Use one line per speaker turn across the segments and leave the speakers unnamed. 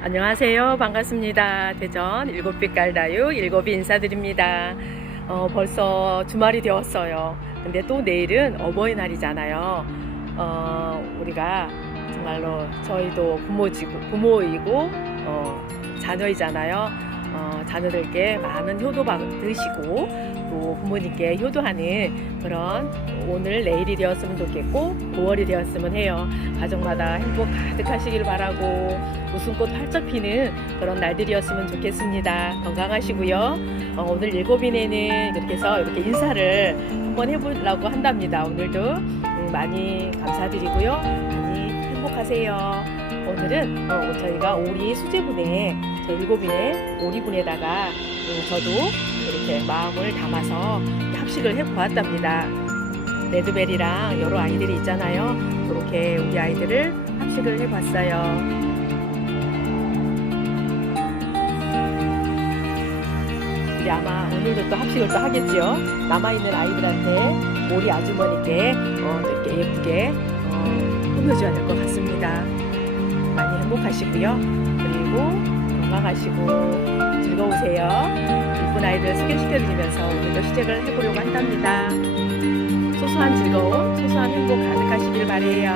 안녕하세요. 반갑습니다. 대전 일곱빛 깔 다유 일곱이 인사드립니다. 어, 벌써 주말이 되었어요. 근데 또 내일은 어버이날이잖아요. 어, 우리가 정말로 저희도 부모지고, 부모이고, 어, 자녀이잖아요. 어, 자녀들께 많은 효도 받으시고, 또 부모님께 효도하는 그런 오늘 내일이 되었으면 좋겠고, 9월이 되었으면 해요. 가정마다 행복 가득하시길 바라고, 웃음꽃 활짝 피는 그런 날들이었으면 좋겠습니다. 건강하시고요. 어, 오늘 일곱인에는 이렇게 해서 이렇게 인사를 한번 해보려고 한답니다. 오늘도 음, 많이 감사드리고요. 많이 행복하세요. 오늘은 어, 저희가 오리 수제분에 저 일곱인의 오리분에다가 음, 저도 이렇게 마음을 담아서 합식을 해 보았답니다. 레드벨이랑 여러 아이들이 있잖아요. 그렇게 우리 아이들을 합식을 해 봤어요. 우리 아마 오늘도 또 합식을 또 하겠죠. 남아있는 아이들한테 우리 아주머니께 어, 이렇게 예쁘게 어, 꾸며줘야 될 것 같습니다. 많이 행복하시고요. 그리고 건강하시고 즐거우세요. 이쁜 아이들 소개시켜드리면서 오늘도 시작을 해보려고 한답니다. 소소한 즐거움, 소소한 행복 가득하시길 바래요.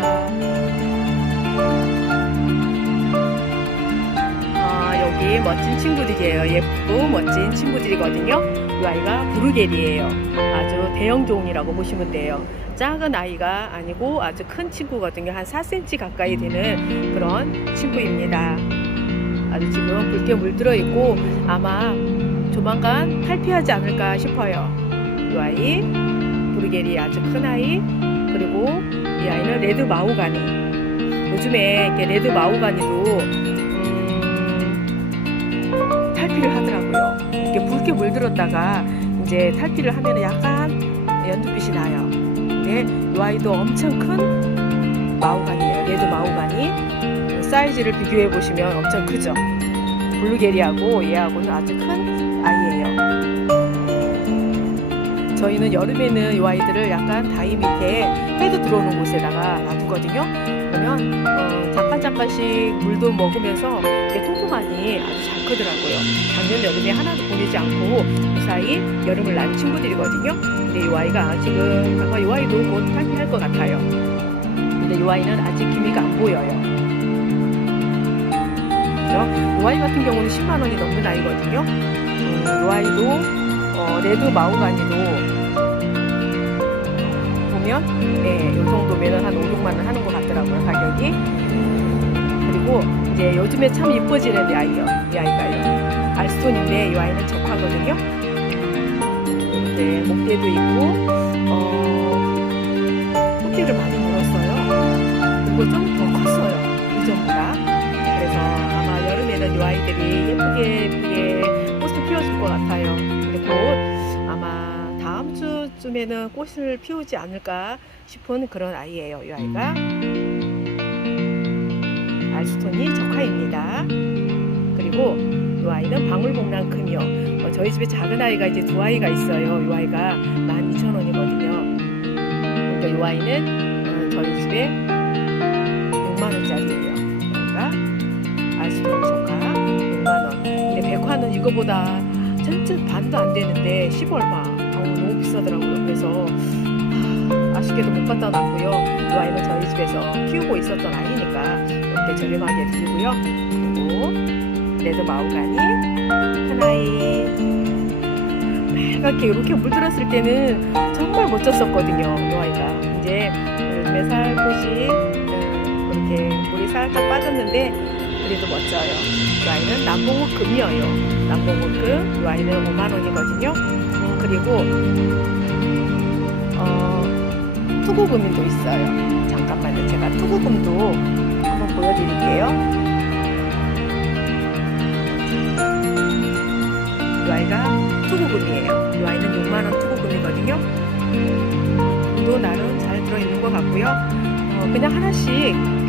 아, 여기 멋진 친구들이에요. 예쁘고 멋진 친구들이거든요. 이 아이가 부르겔이에요. 아주 대형 종이라고 보시면 돼요. 작은 아이가 아니고 아주 큰 친구거든요. 한 4cm 가까이 되는 그런 친구입니다. 아주 지금 붉게 물들어 있고 아마 조만간 탈피하지 않을까 싶어요. 이 아이, 부르겔이 아주 큰 아이, 그리고 이 아이는 레드 마우가니. 요즘에 이렇게 레드 마우가니도 음, 탈피를 하더라고요. 이렇게 붉게 물들었다가 이제 탈피를 하면 약간 연두빛이 나요. 근데 이 아이도 엄청 큰 마우간이에요. 레드 마우간이 사이즈를 비교해 보시면 엄청 크죠. 블루게리하고 얘하고는 아주 큰 아이예요. 저희는 여름에는 이 아이들을 약간 다이 밑에 해도 들어오는 곳에다가 놔두거든요. 그러면 어, 잠깐 잠깐씩 물도 먹으면서 이렇게 통통하니 아주 잘 크더라고요. 작년 여름에 하나도 보내지 않고 그 사이 여름을 난 친구들이거든요. 근데 이 아이가 지금 아마 이 아이도 곧 탈피할 것 같아요. 근데 이 아이는 아직 기미가 안 보여요. 그죠? 이 아이 같은 경우는 10만 원이 넘는 아이거든요. 음, 이 아이도 어, 레드 마우가니도 보면 네, 이 정도면 한 5, 6만 원 하는 것 같더라고요 가격이. 그리고 이제 요즘에 참 이뻐지는 이 아이요, 이 아이가요. 알스톤인데 이 아이는 적화거든요. 네, 목대도 있고 어, 꽃띠를 많이 물었어요. 그리고 좀 더 컸어요 이전보다. 그래서 여름에는 이 아이들이 예쁘게 예쁘게 꽃을 피워줄 것 같아요. 근데 곧 아마 다음 주쯤에는 꽃을 피우지 않을까 싶은 그런 아이예요. 이 아이가 알스톤이 적화입니다. 그리고 이 아이는 방울복랑큼이요. 어, 저희 집에 작은 아이가 이제 두 아이가 있어요. 이 아이가 12,000원이거든요. 그러니까 이 아이는 어, 저희 집에 6만 원짜리예요. 백화는 이거보다 진짜 반도 안 되는데 10 얼마. 어우, 너무 비싸더라고요. 그래서 아, 아쉽게도 못 갖다 놨고요. 이 아이는 저희 집에서 키우고 있었던 아이니까 이렇게 저렴하게 드리고요. 그리고 레드 마우가니 하나이 빨갛게 이렇게 물들었을 때는 정말 멋졌었거든요. 이 아이가 이제 요즘에 살포시 음, 그렇게 물이 살짝 빠졌는데 그래도 멋져요. 남봉흑금이에요. 남봉흑금 이 아이는 5만 원이거든요. 음, 그리고 어, 투구금도 있어요. 잠깐만요. 제가 투구금도 한번 보여드릴게요. 이 아이가 투구금이에요. 이 아이는 6만 원 투구금이거든요. 도 나름 잘 들어있는 것 같고요. 어, 그냥 하나씩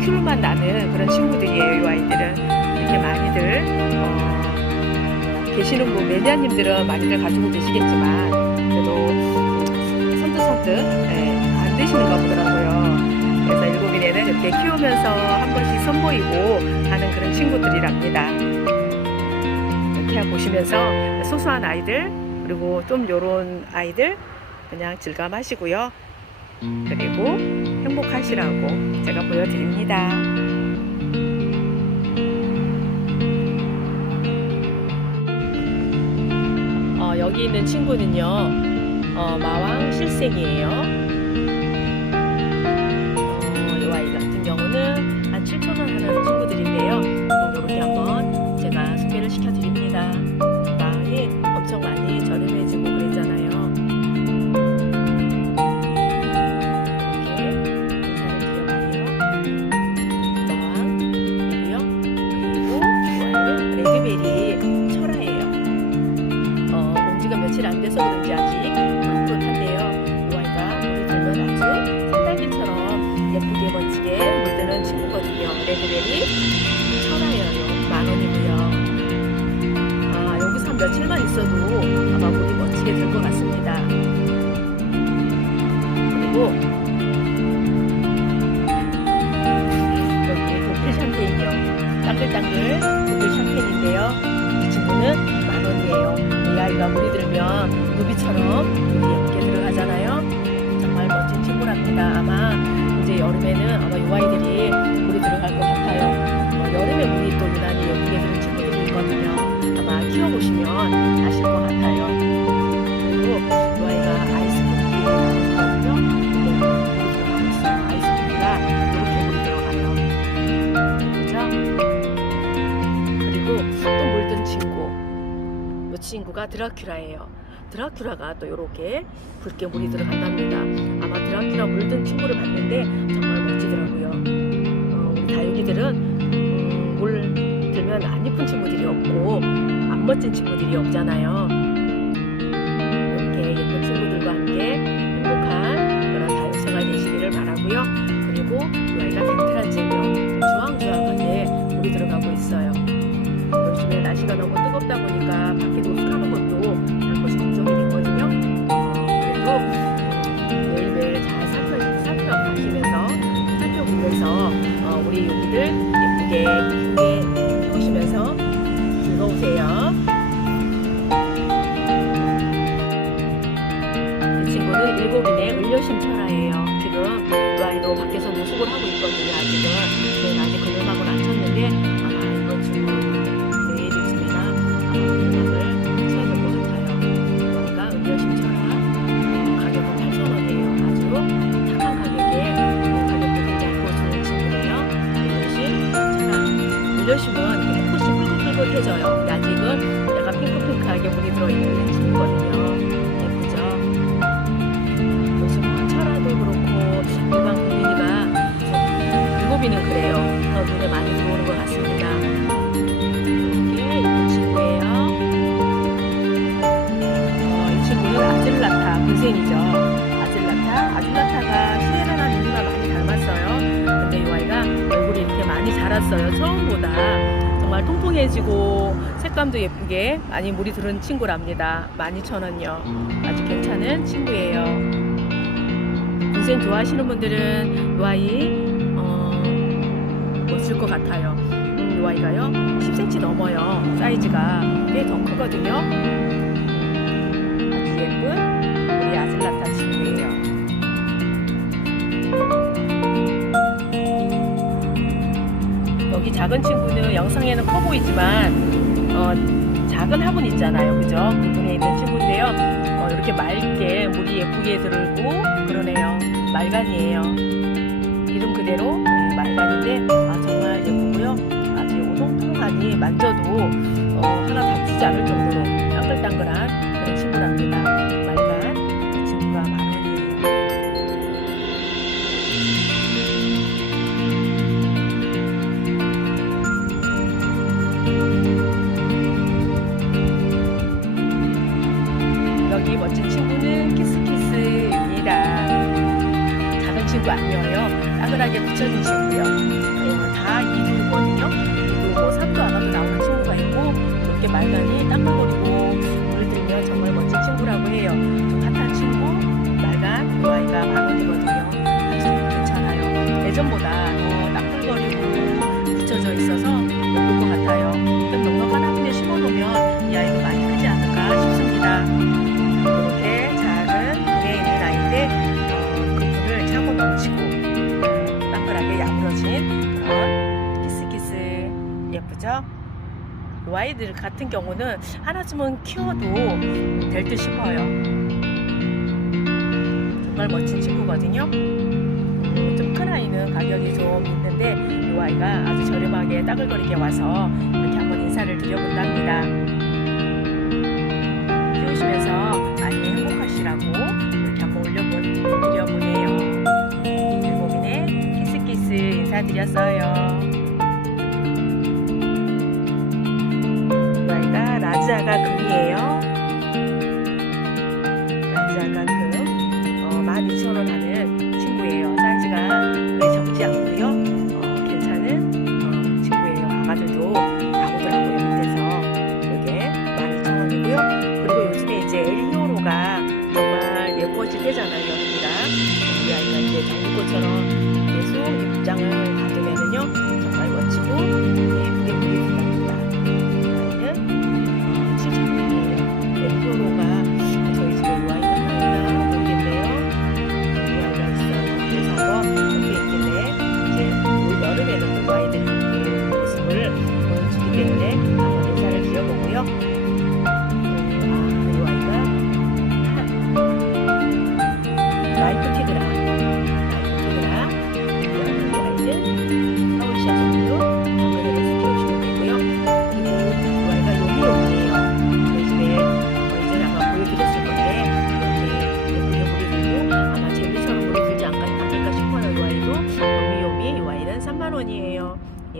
큐만 나는 그런 친구들이에요. 이 아이들은 이렇게 많이들 어, 계시는 분 매니아님들은 많이들 가지고 계시겠지만 그래도 선뜻선뜻 예, 안 되시는가 보더라고요. 그래서 일곱인에는 이렇게 키우면서 한 번씩 선보이고 하는 그런 친구들이랍니다. 이렇게 보시면서 소소한 아이들 그리고 좀 요런 아이들 그냥 즐감하시고요. 그리고 행복하시라고 제가 보여드립니다. 어, 여기 있는 친구는요, 어, 마왕 실생이에요. 땅글땅글 도필 샴페인인데요. 이 친구는 만 원이에요. 이 아이가 물이 들면 루비처럼 물이 예쁘게 들어가잖아요. 정말 멋진 친구랍니다. 아마 이제 여름에는 아마 이 아이들이 물이 들어갈 것 같아요. 어, 여름에 물이 또 유난히 예쁘게 드는 친구들이 있거든요. 아마 키워보시면 아실 것 같아요. 친구가 드라큘라예요. 드라큘라가 또 이렇게 붉게 물이 들어간답니다. 아마 드라큘라 물든 친구를 봤는데 정말 멋지더라고요. 어, 우리 다육이들은 음, 물 들면 안 이쁜 친구들이 없고 안 멋진 친구들이 없잖아요. 자랐어요. 처음보다 정말 통통해지고 색감도 예쁘게 많이 물이 들은 친구랍니다. 12,000원요. 아주 괜찮은 친구예요. 군생 좋아하시는 분들은 이 아이 어, 멋질 것 같아요. 음, 이 아이가요 10cm 넘어요. 사이즈가 꽤 더 크거든요. 작은 친구는 영상에는 커 보이지만 어, 작은 화분 있잖아요, 그죠? 그분에 있는 친구인데요. 어, 이렇게 맑게 물이 예쁘게 들고 그러네요. 말간이에요. 이름 그대로 네, 말간인데 아, 정말 예쁘고요. 아주 오동통하니 만져도 어, 하나 다치지 않을 정도로 땅글땅글한 그런 친구랍니다. 작은 친구 아니에요. 따글하게 붙여진 친구요. 어, 다 이두거든요. 이두 뭐 삼도 안 와도 나오는 친구가 있고 이렇게 말간이 땅글거리고 물을 들면 정말 멋진 친구라고 해요. 좀 핫한 친구, 말간 이 아이가 만 원이거든요. 아주 괜찮아요. 예전보다 그죠? 이 아이들 같은 경우는 하나쯤은 키워도 될 듯 싶어요. 정말 멋진 친구거든요. 좀 큰 아이는 가격이 좀 있는데 이 아이가 아주 저렴하게 따글거리게 와서 이렇게 한번 인사를 드려본답니다. 키우시면서 많이 행복하시라고 이렇게 한번 올려본 드려보네요. 일곱인의 키스키스 인사드렸어요.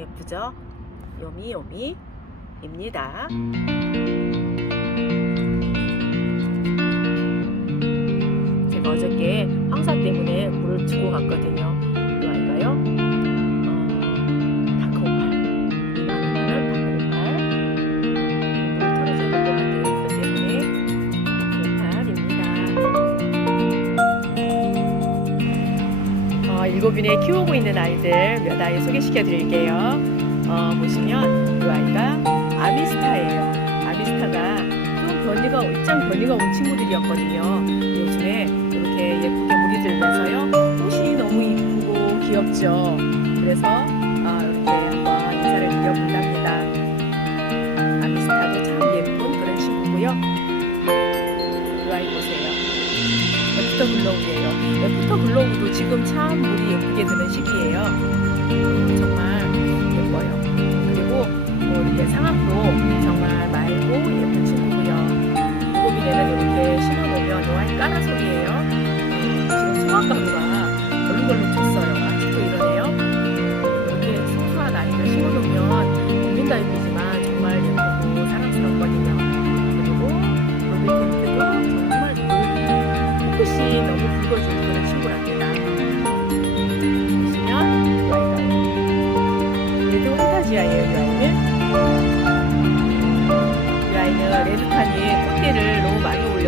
예쁘죠? 요미요미입니다. 제가 어저께 황사 때문에 물을 주고 갔거든요. 일곱인에 키우고 있는 아이들 몇 아이 소개시켜 드릴게요. 어, 보시면 이 아이가 아미스타예요. 아미스타가 좀 변이가 입장 변이가 온 친구들이었거든요. 요즘에 이렇게 예쁘게 물이 들면서요. 꽃이 너무 이쁘고 귀엽죠. 그래서 아, 이렇게 한번 인사를 드려본답니다. 아미스타도 참 예쁜 그런 친구고요. 애프터 글로우예요. 애프터 글로우도 지금 참 물이 예쁘게 드는 시기예요. 정말 예뻐요. 그리고 뭐 이렇게 상황도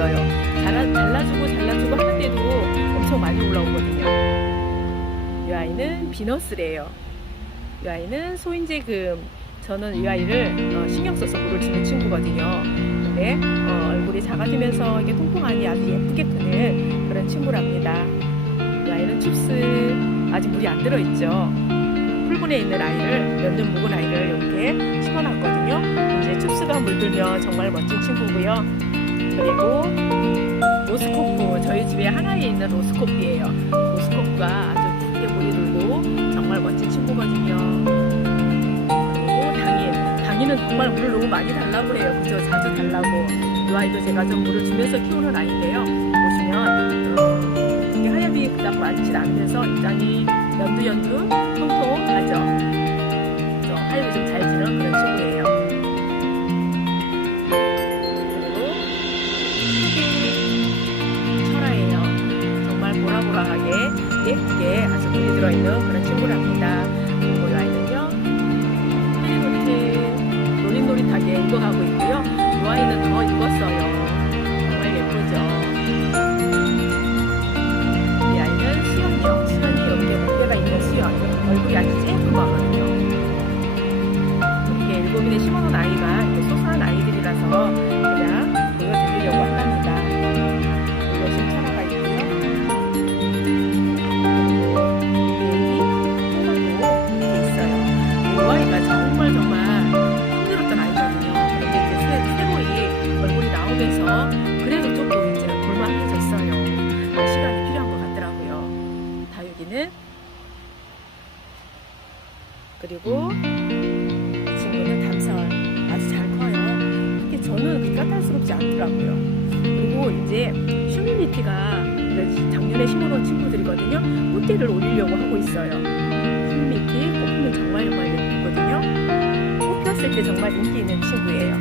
올려요. 잘라, 잘라주고 잘라주고 하는데도 엄청 많이 올라오거든요. 이 아이는 비너스래요. 이 아이는 소인제금. 저는 이 아이를 어, 신경 써서 물을 주는 친구거든요. 근데 어, 얼굴이 작아지면서 이게 통통하니 아주 예쁘게 크는 그런 친구랍니다. 이 아이는 춥스 아직 물이 안 들어있죠. 풀분에 있는 아이를 몇 년 묵은 아이를 이렇게 심어놨거든요. 이제 춥스가 물들면 정말 멋진 친구고요. 그리고 로스코프 저희 집에 하나에 있는 로스코프예요. 로스코프가 아주 크게 물이 들고 정말 멋진 친구거든요. 그리고 당인 당인은 정말 물을 너무 많이 달라고 해요. 그죠? 자주 달라고. 이 아이도 제가 좀 물을 주면서 키우는 아이인데요. 보시면 어, 이게 하얗이 그닥 많지 않으면서 입장이 연두연두 통통하죠. 저 하얀이 좀 예쁘게 아주 물이 들어있는 그런 친구랍니다. 이 아이는요. 페리노트 노릇노릇하게 익어가고 있어요. 슈미니티 꽃 피면 정말 정말 예쁘거든요. 꽃 피었을 때 정말 인기 있는 친구예요.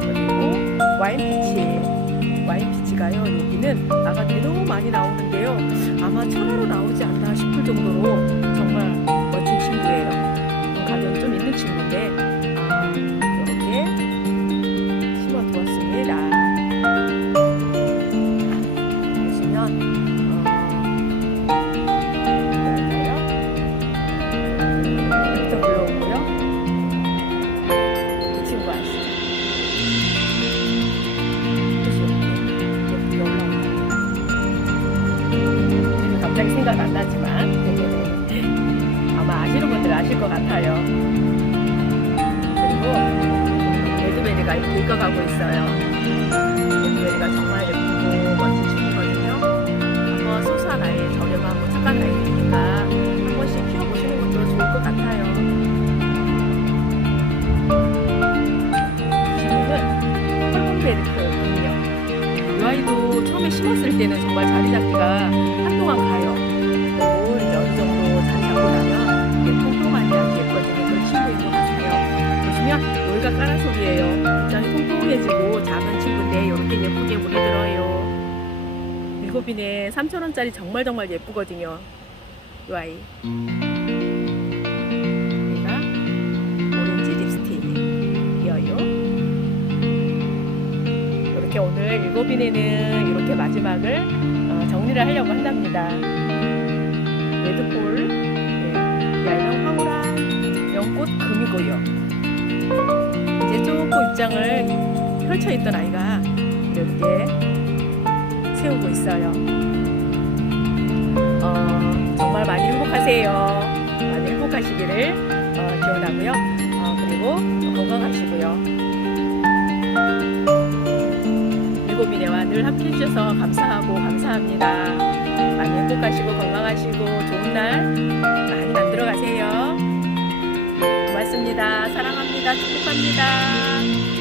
그리고 와인피치. 와인피치가요. 여기는 아가들이 너무 많이 나오는데요. 아마 천하로 나오지 않나 싶을 정도로 정말 갑자기 생각 안 나지만 아마 아시는 분들 아실 것 같아요. 그리고 레드베리가 이렇게 익어가고 있어요. 레드베리가 정말 예쁘고 멋진 친구거든요. 한번 소소한 아이, 저렴하고 착한 아이들이니까 한 번씩 키워보시는 것도 좋을 것 같아요. 지금은 펄문베리크군요. 이 아이도 처음에 심었을 때는 정말 자리 잡기가 일곱이네 3,000원짜리 정말 정말 예쁘거든요. 이 아이. 오렌지 립스틱이에요. 이렇게 오늘 일곱이네는 이렇게 마지막을 어, 정리를 하려고 한답니다. 레드볼, 네, 이 아이는 황홀한 연꽃 금이고요. 이제 조금 입장을 펼쳐 있던 아이가 이렇게 세우고 있어요. 어, 정말 많이 행복하세요. 많이 행복하시기를 어, 기원하고요. 어, 그리고 건강하시고요. 일곱이네와 늘 함께 해주셔서 감사하고 감사합니다. 많이 행복하시고 건강하시고 좋은 날 많이 만들어 가세요. 고맙습니다. 사랑합니다. 축복합니다.